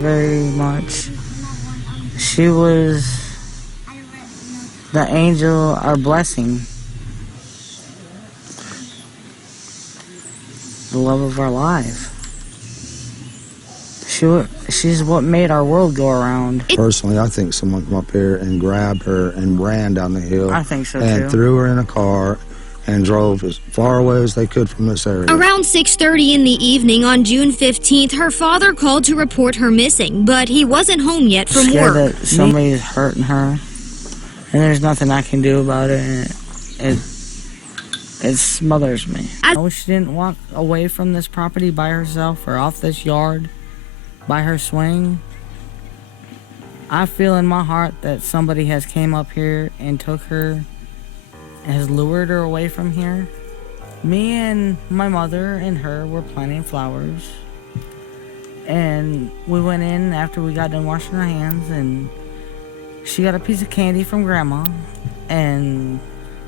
very much. She was the angel, our blessing, the love of our life. She's what made our world go around. Personally, I think someone came up here and grabbed her and ran down the hill. I think so, and too. Threw her in a car and drove as far away as they could from this area. Around 6:30 in the evening on June 15th, her father called to report her missing, but he wasn't home yet from Scared work. that somebody's hurting her, and there's nothing I can do about it. And it smothers me. I wish she didn't walk away from this property by herself or off this yard by her swing. I feel in my heart that somebody has came up here and took her, has lured her away from here. Me and my mother and her were planting flowers, and we went in after we got done washing our hands, and she got a piece of candy from Grandma, and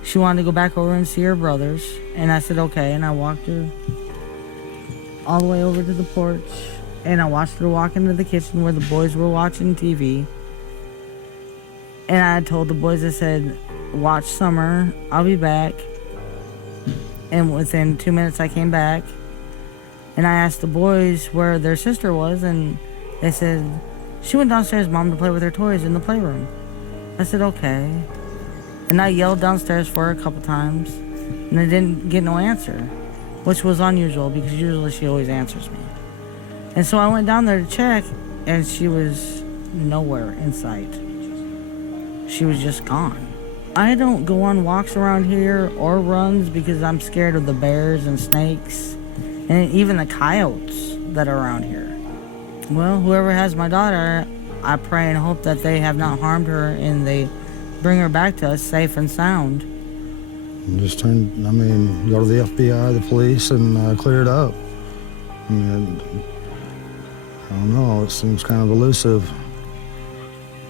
she wanted to go back over and see her brothers, and I said okay, and I walked her all the way over to the porch, and I watched her walk into the kitchen where the boys were watching TV, and I told the boys, I said, watch Summer, I'll be back. And within 2 minutes I came back, and I asked the boys where their sister was, and they said she went downstairs, Mom, to play with her toys in the playroom. I said okay, and I yelled downstairs for her a couple times, and I didn't get no answer, which was unusual because usually she always answers me. And so I went down there to check, and she was nowhere in sight. She was just gone. I don't go on walks around here or runs because I'm scared of the bears and snakes and even the coyotes that are around here. Well, whoever has my daughter, I pray and hope that they have not harmed her and they bring her back to us safe and sound. Just go to the FBI, the police, and clear it up. I don't know, it seems kind of elusive.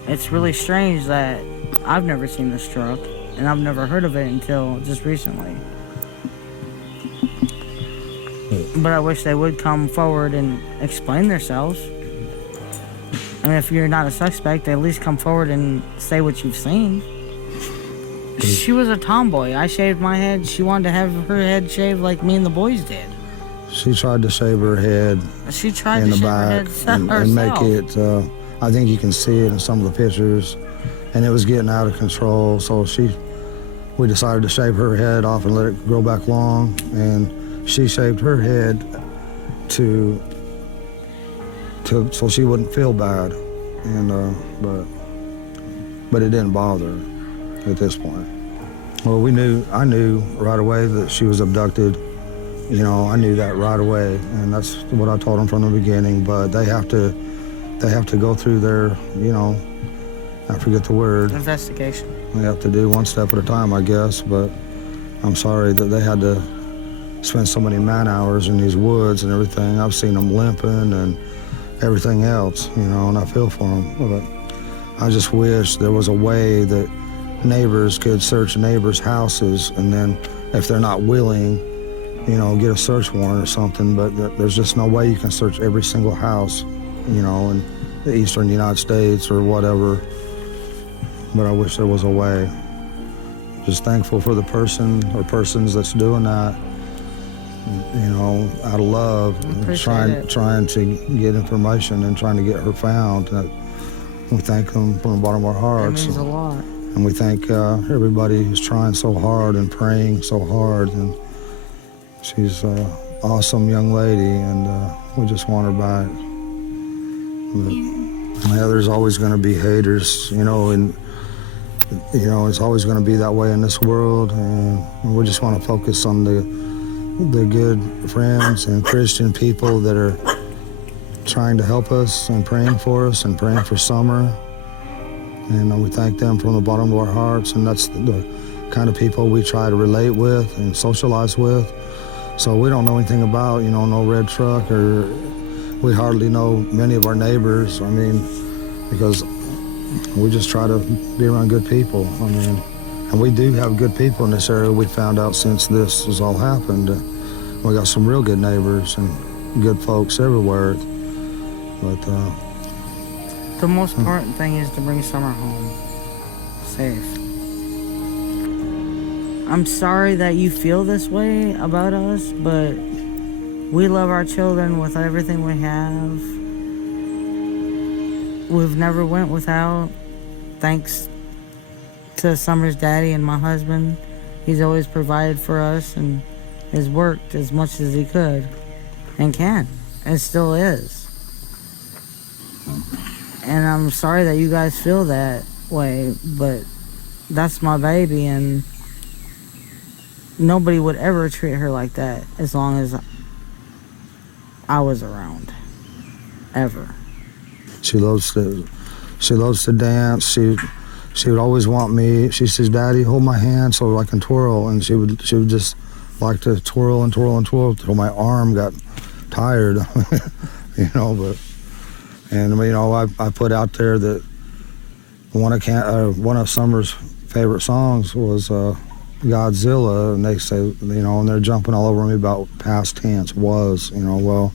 It's really strange that I've never seen this truck, and I've never heard of it until just recently. But I wish they would come forward and explain themselves. And if you're not a suspect, at least come forward and say what you've seen. She was a tomboy. I shaved my head. She wanted to have her head shaved like me and the boys did. She tried to shave her head She tried in to the shave back her head and make herself. it, I think you can see it in some of the pictures, and it was getting out of control, so we decided to shave her head off and let it grow back long, and she shaved her head so she wouldn't feel bad, and but it didn't bother her at this point. Well, I knew right away that she was abducted. You know, I knew that right away, and that's what I told them from the beginning. But they have to go through their, I forget the word. Investigation. They have to do one step at a time, I guess. But I'm sorry that they had to spend so many man hours in these woods and everything. I've seen them limping and everything else, and I feel for them. But I just wish there was a way that neighbors could search neighbors' houses, and then if they're not willing, get a search warrant or something. But there's just no way you can search every single house, in the eastern United States or whatever. But I wish there was a way. Just thankful for the person or persons that's doing that, out of love, trying to get information and trying to get her found. We thank them from the bottom of our hearts. It means a lot. And we thank everybody who's trying so hard and praying so hard. And she's an awesome young lady, and we just want her back. But, there's always going to be haters, and it's always going to be that way in this world. And we just want to focus on the good friends and Christian people that are trying to help us and praying for us and praying for Summer. And we thank them from the bottom of our hearts, and that's the kind of people we try to relate with and socialize with. So we don't know anything about, no red truck, or we hardly know many of our neighbors, because we just try to be around good people. And we do have good people in this area. We found out since this has all happened. We got some real good neighbors and good folks everywhere. But The most important thing is to bring Summer home safe. I'm sorry that you feel this way about us, but we love our children with everything we have. We've never went without, thanks to Summer's daddy and my husband. He's always provided for us and has worked as much as he could and can and still is. And I'm sorry that you guys feel that way, but that's my baby, and nobody would ever treat her like that as long as I was around, ever. She loves to dance. She would always want me. She says, "Daddy, hold my hand so I can twirl," and she would just like to twirl and twirl and twirl until my arm got tired, you know. But I put out there that one of Summer's favorite songs was Godzilla, and they say, and they're jumping all over me about past tense was, well,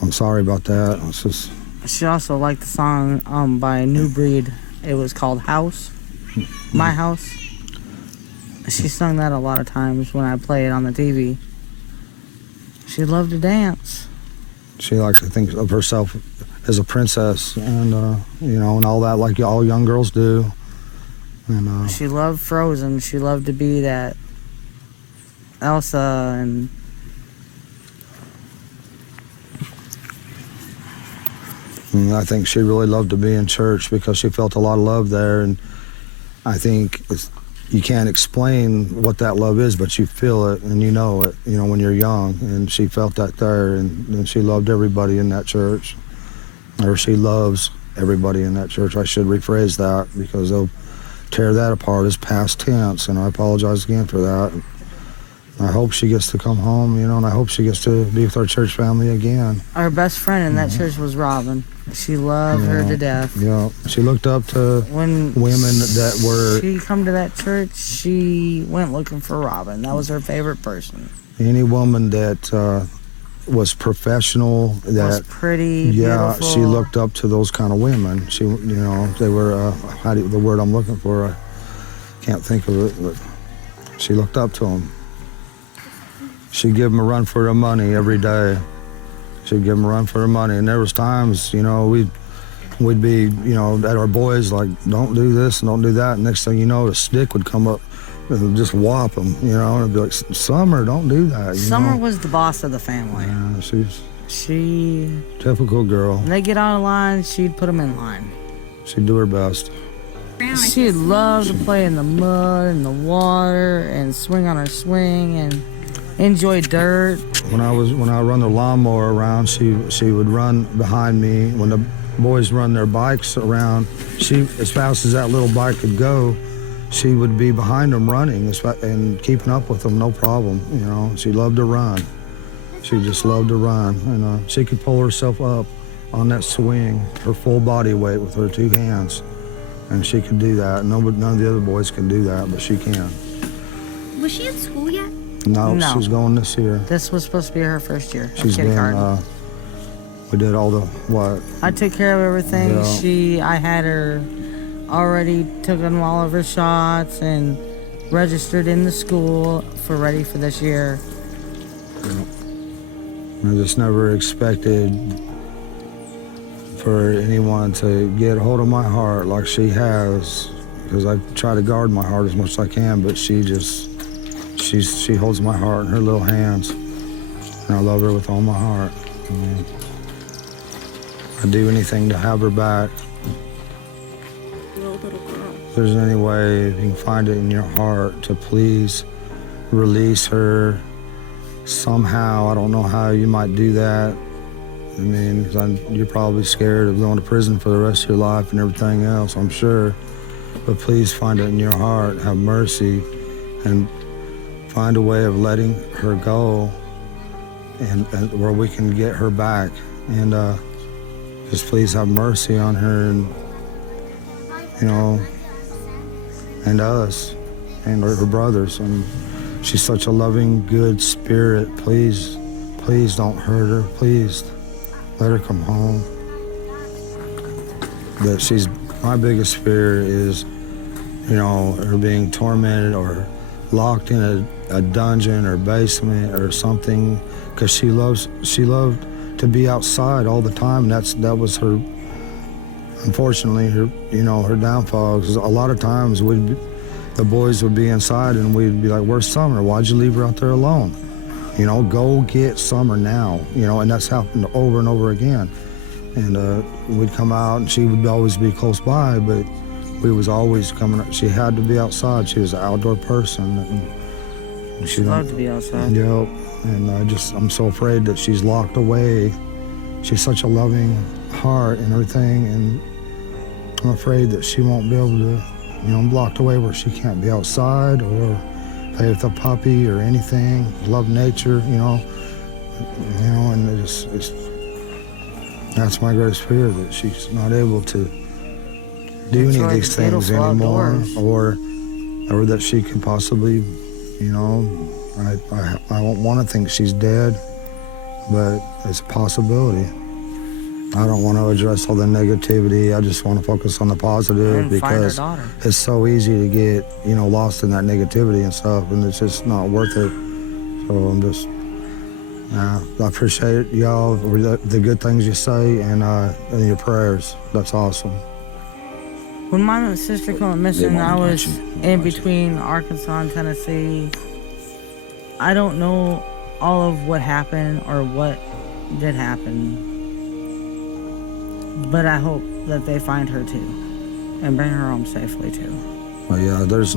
I'm sorry about that. It's just. She also liked the song by New Breed. It was called House, My House. She sung that a lot of times when I play it on the TV. She loved to dance. She liked to think of herself as a princess, and and all that, like all young girls do. And she loved Frozen. She loved to be that Elsa, and I think she really loved to be in church because she felt a lot of love there. And I think you can't explain what that love is, but you feel it and you know it, when you're young. And she felt that there, and she loved everybody in that church. Or she loves everybody in that church. I should rephrase that, because they'll tear that apart as past tense, and I apologize again for that. I hope she gets to come home, and I hope she gets to be with our church family again. Our best friend in that church was Robin. She loved her to death. Yeah, she looked up to women that were... She come to that church, she went looking for Robin. That was her favorite person. Any woman that was professional, that was pretty, beautiful. She looked up to those kind of women. She, they were, the word I'm looking for, I can't think of it, but she looked up to them. She'd give them a run for their money every day. She'd give them a run for their money. And there was times, we'd be, at our boys, like, don't do this and don't do that. And next thing you know, a stick would come up and just whop them, and it'd be like, Summer, don't do that. Summer was the boss of the family. Yeah, she typical girl. When they get out of line, she'd put them in line. She'd do her best. She'd love to play in the mud and the water and swing on her swing and enjoy dirt. When I run the lawnmower around, she would run behind me. When the boys run their bikes around, as fast as that little bike could go, she would be behind them running and keeping up with them, no problem. She loved to run. She just loved to run. And she could pull herself up on that swing, her full body weight with her two hands. And she could do that. None of the other boys can do that, but she can. Was she in school yet? No, she's going this year. This was supposed to be her first year. She's been, we did all the, what? I took care of everything. Yeah. I had her already taken all of her shots and registered in the school ready for this year. I just never expected for anyone to get a hold of my heart like she has, because I try to guard my heart as much as I can, but she holds my heart in her little hands, and I love her with all my heart. I'd do anything to have her back. If there's any way you can find it in your heart to please release her somehow. I don't know how you might do that. I mean, 'cause you're probably scared of going to prison for the rest of your life and everything else, I'm sure. But please find it in your heart, have mercy, and find a way of letting her go, and where we can get her back. And just please have mercy on her, and and us, and her brothers. And she's such a loving, good spirit. Please don't hurt her. Please let her come home. that she's, my biggest fear is, you know, her being tormented or locked in a dungeon or basement or something, because she loved to be outside all the time. That was her, unfortunately, her, you know, her downfall. 'Cause a lot of times the boys would be inside and we'd be like, "Where's Summer? Why'd you leave her out there alone? You know, go get Summer now." You know, and that's happened over and over again. And we'd come out and she would always be close by, but we was always coming. She had to be outside. She was an outdoor person. And She loved to be outside. Yep. And I'm so afraid that she's locked away. She's such a loving heart and everything, and I'm afraid that she won't be able to, you know, I'm locked away where she can't be outside or play with a puppy or anything, love nature, you know, and that's my greatest fear, that she's not able to do any of these things anymore, or that she could possibly, you know, I don't want to think she's dead, but it's a possibility. I don't want to address all the negativity. I just want to focus on the positive, because it's so easy to get, you know, lost in that negativity and stuff, and it's just not worth it. So I'm just, I appreciate y'all, the good things you say, and your prayers. That's awesome. When my sister went missing, I was in between Arkansas and Tennessee. I don't know all of what happened or what did happen, but I hope that they find her too and bring her home safely too. Well, yeah, there's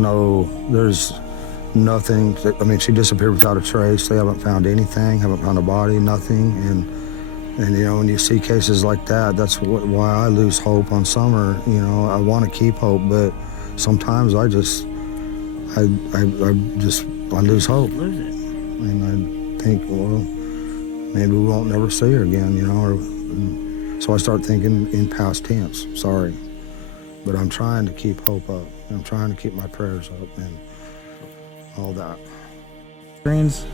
nothing. I mean, she disappeared without a trace. They haven't found anything, haven't found a body, nothing. And you know, when you see cases like that, that's why I lose hope on Summer. You know, I want to keep hope, but sometimes I lose hope. Lose it. And I think, well, maybe we won't never see her again, you know. So I start thinking in past tense. Sorry, but I'm trying to keep hope up. I'm trying to keep my prayers up and all that. Greens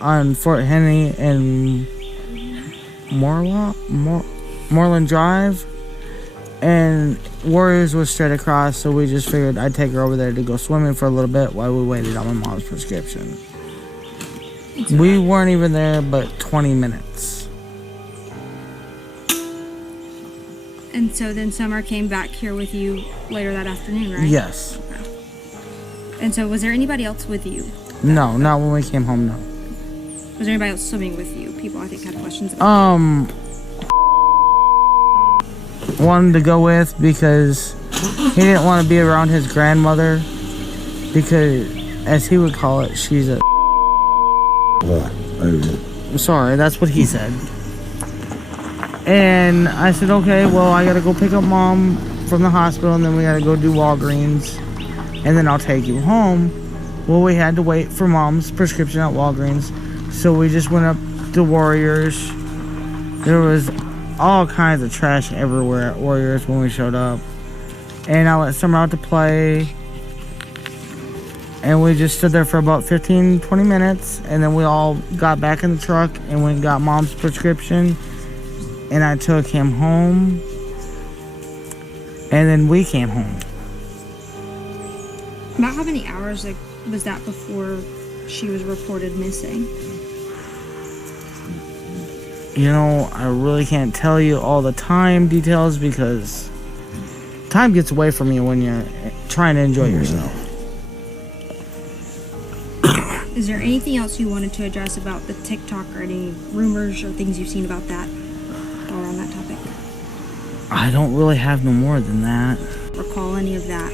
on Fort Henry and Moreland Drive, and Warriors was straight across, so we just figured I'd take her over there to go swimming for a little bit while we waited on my mom's prescription. We weren't even there but 20 minutes. And so then Summer came back here with you later that afternoon, right? Yes. Okay. And so was there anybody else with you? No, not when we came home, no. Was there anybody else swimming with you? People, I think, had questions about wanted to go with because he didn't want to be around his grandmother, because, as he would call it, she's a... Sorry, that's what he said. And I said, okay, well, I gotta go pick up Mom from the hospital, and then we gotta go do Walgreens, and then I'll take you home. Well, we had to wait for Mom's prescription at Walgreens, so we just went up to Warriors. There was all kinds of trash everywhere at Warriors when we showed up. And I let Summer out to play, and we just stood there for about 15-20 minutes, and then we all got back in the truck and went and got Mom's prescription, and I took him home, and then we came home. About how many hours was that before she was reported missing? You know, I really can't tell you all the time details, because time gets away from you when you're trying to enjoy yourself. Is there anything else you wanted to address about the TikTok, or any rumors or things you've seen about that while we're on that topic? I don't really have no more than that. Recall any of that?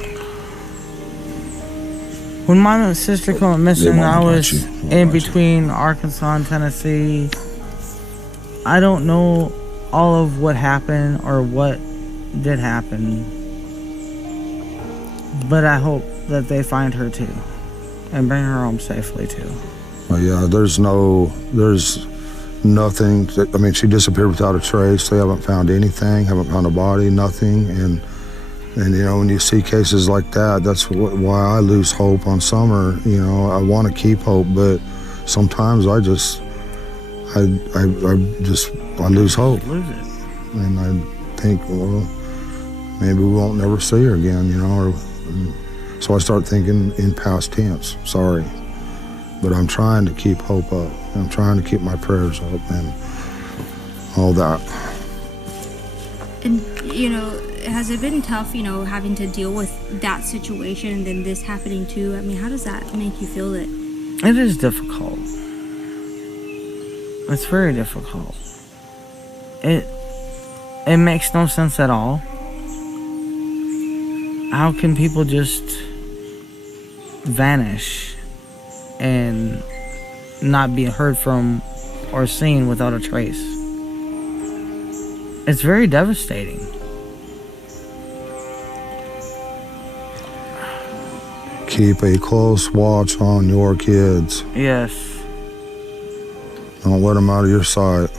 When my sister went missing, I was in between Arkansas and Tennessee. I don't know all of what happened or what did happen, but I hope that they find her too and bring her home safely too. Well, yeah, there's nothing. I mean, she disappeared without a trace. They haven't found anything, haven't found a body, nothing. And you know, when you see cases like that, that's why I lose hope on Summer. You know, I want to keep hope, but sometimes I lose hope. Lose it. And I think, well, maybe we won't never see her again, you know. So I start thinking in past tense, sorry. But I'm trying to keep hope up. I'm trying to keep my prayers up and all that. And, you know, has it been tough, you know, having to deal with that situation and then this happening too? I mean, how does that make you feel? It is difficult. It's very difficult. It makes no sense at all. How can people just vanish and not be heard from or seen without a trace? It's very devastating. Keep a close watch on your kids. Yes. Don't let them out of your sight.